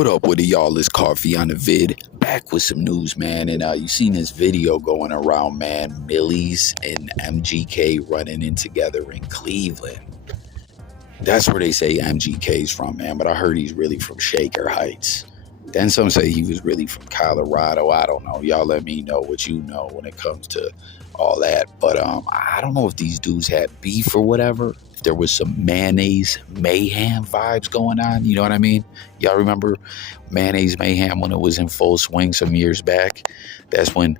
What up with it, y'all? It's Coffee on the vid. Back with some news, man. And you seen this video going around, man. millyz and MGK running in together in Cleveland. That's where they say MGK's from, man. But I heard he's really from Shaker Heights. Then some say he was really from Colorado. I don't know. Y'all let me know what you know when it comes to all that. But I don't know if these dudes had beef or whatever. If there was some Mayonnaise Mayhem vibes going on. You know what I mean? Y'all remember Mayonnaise Mayhem when it was in full swing some years back? That's when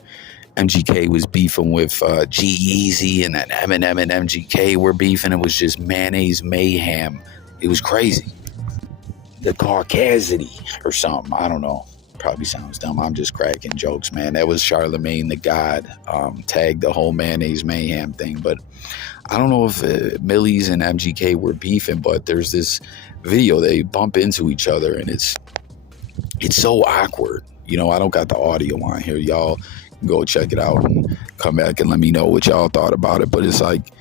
MGK was beefing with G-Eazy, and then Eminem and MGK were beefing. It was just Mayonnaise Mayhem. It was crazy. The Caucasity or something. I don't know. Probably sounds dumb. I'm just cracking jokes, man. That was Charlemagne the God tagged the whole Mayonnaise Mayhem thing. But I don't know if millyz and MGK were beefing, but there's this video. They bump into each other, and it's so awkward. You know, I don't got the audio on here. Y'all can go check it out and come back and let me know what y'all thought about it. But it's like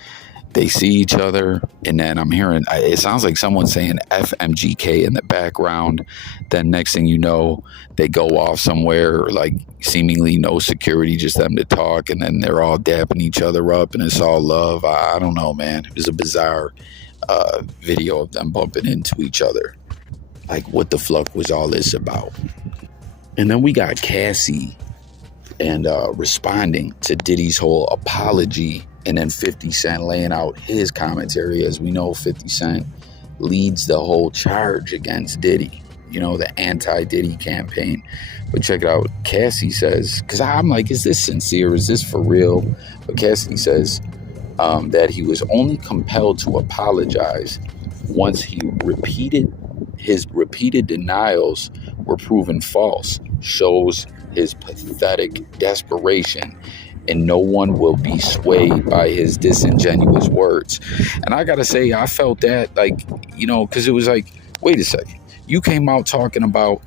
they see each other, and then I'm hearing, it sounds like someone saying FMGK in the background. Then next thing you know, they go off somewhere, like seemingly no security, just them to talk, and then they're all dapping each other up, and it's all love. I don't know, man. It was a bizarre video of them bumping into each other. Like, what the fuck was all this about? And then we got Cassie and responding to Diddy's whole apology, and then 50 Cent laying out his commentary. As we know, 50 Cent leads the whole charge against Diddy, you know, the anti-Diddy campaign. But check it out. Cassie says, because I'm like, is this sincere? Is this for real? But Cassie says that he was only compelled to apologize once his repeated denials were proven false. Shows his pathetic desperation, and no one will be swayed by his disingenuous words. And I gotta say, I felt that, like, you know, because it was like, wait a second, you came out talking about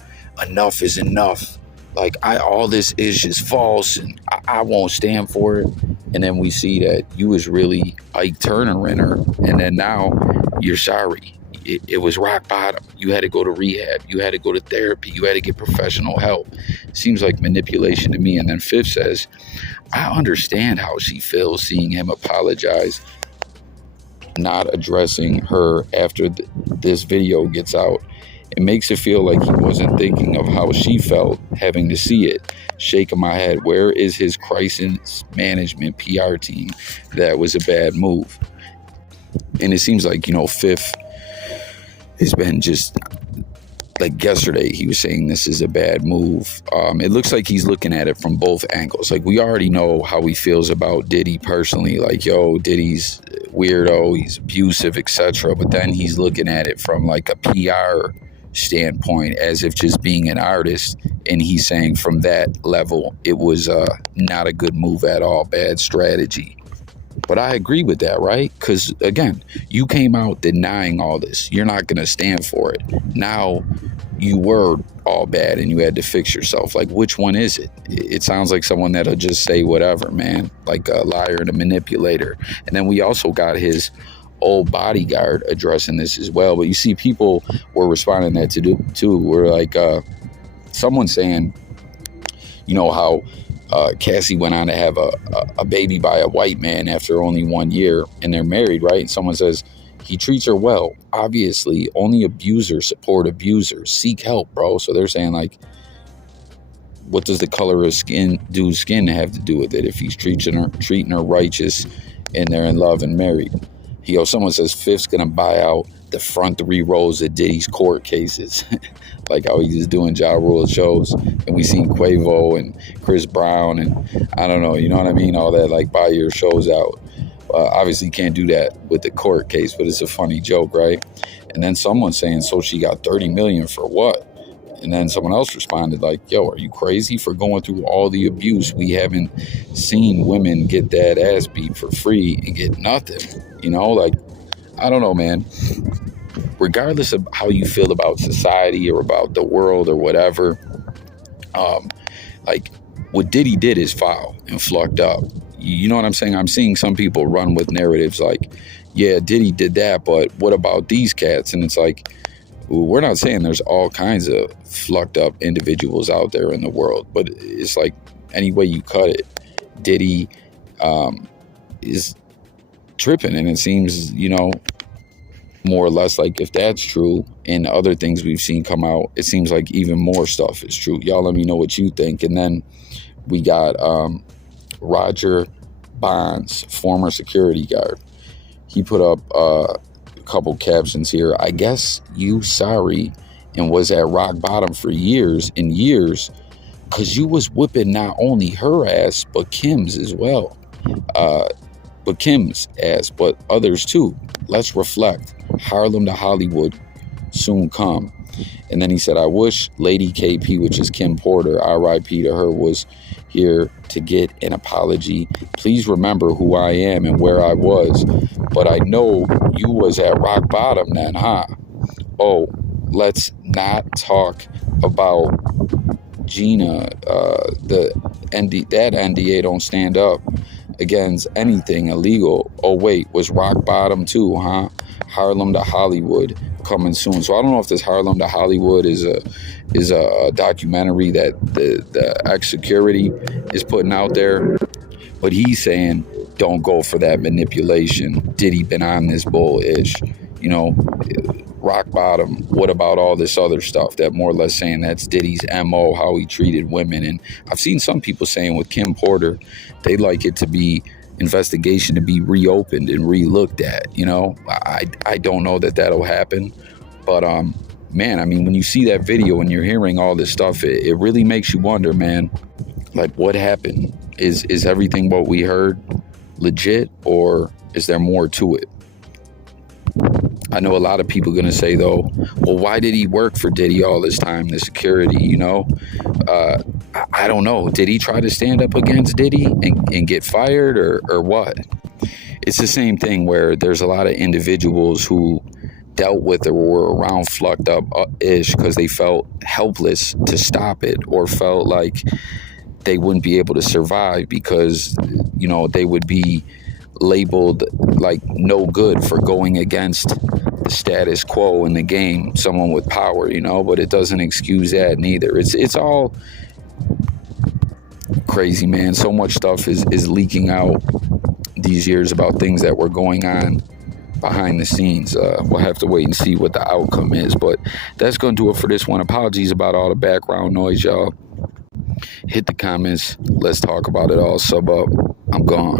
enough is enough, like all this is just false, and I won't stand for it. And then we see that you was really Ike Turner in her, and then now you're sorry. It was rock bottom. You had to go to rehab. You had to go to therapy. You had to get professional help. Seems like manipulation to me. And then Fifth says, I understand how she feels seeing him apologize, not addressing her after this video gets out. It makes it feel like he wasn't thinking of how she felt having to see it. Shaking my head. Where is his crisis management PR team? That was a bad move. And it seems like, you know, Fifth, it's been just like yesterday, he was saying this is a bad move. It looks like he's looking at it from both angles. Like, we already know how he feels about Diddy personally. Like, yo, Diddy's weirdo, he's abusive, etc. But then he's looking at it from like a PR standpoint, as if just being an artist. And he's saying from that level, it was not a good move at all, bad strategy. But I agree with that, right? Because, again, you came out denying all this. You're not going to stand for it. Now, you were all bad and you had to fix yourself. Like, which one is it? It sounds like someone that'll just say whatever, man. Like a liar and a manipulator. And then we also got his old bodyguard addressing this as well. But you see, people were responding that too. We're like, someone saying, you know, how Cassie went on to have a baby by a white man after only 1 year, and they're married, right? And someone says, he treats her well. Obviously, only abusers support abusers. Seek help, bro. So they're saying, like, what does the color of dude's skin have to do with it if he's treating her righteous and they're in love and married? Someone says Fifth's going to buy out the front 3 rows of Diddy's court cases. Like how he's doing Ja Rule shows, and we seen Quavo and Chris Brown, and I don't know, you know what I mean, all that, like, buy your shows out. Obviously can't do that with the court case, but it's a funny joke, right? And then someone saying, so she got 30 million for what? And then someone else responded like, yo, are you crazy for going through all the abuse? We haven't seen women get that ass beat for free and get nothing. You know, like, I don't know, man. Regardless of how you feel about society or about the world or whatever, like, what Diddy did is foul and fucked up. You know what I'm saying? I'm seeing some people run with narratives like, yeah, Diddy did that, but what about these cats? And it's like, we're not saying there's all kinds of fucked up individuals out there in the world, but it's like any way you cut it, Diddy is tripping, and it seems, more or less like if that's true and other things we've seen come out, it seems like even more stuff is true. Y'all let me know what you think. And then we got Roger Bonds, former security guard. He put up a couple captions here. I guess you sorry and was at rock bottom for years and years because you was whipping not only her ass but Kim's as well. But Kim's ass, but others too. Let's reflect. Harlem to Hollywood soon come. And then he said, I wish Lady KP, which is Kim Porter, RIP to her, was here to get an apology. Please remember who I am and where I was. But I know you was at rock bottom then, huh? Oh, let's not talk about Gina. That NDA don't stand up against anything illegal. Oh wait, was rock bottom too, huh? Harlem to Hollywood coming soon. So I don't know if this Harlem to Hollywood is a documentary that the ex-security is putting out there, but he's saying don't go for that manipulation. Diddy been on this bull-ish, rock bottom. What about all this other stuff that more or less saying that's Diddy's MO, how he treated women? And I've seen some people saying with Kim Porter, they'd like it to be investigation to be reopened and re-looked at. I don't know that that'll happen, but man, I mean, when you see that video and you're hearing all this stuff, it really makes you wonder, man, like what happened? Is everything what we heard legit, or is there more to it? I know a lot of people going to say, though, well, why did he work for Diddy all this time, the security, I don't know. Did he try to stand up against Diddy and get fired or what? It's the same thing where there's a lot of individuals who dealt with or were around fucked up-ish because they felt helpless to stop it, or felt like they wouldn't be able to survive because, they would be labeled like no good for going against the status quo in the game, someone with power, but it doesn't excuse that neither. It's all crazy, man. So much stuff is leaking out these years about things that were going on behind the scenes. We'll have to wait and see what the outcome is, but that's going to do it for this one. Apologies about all the background noise, y'all. Hit the comments. Let's talk about it all. Sub up. I'm gone.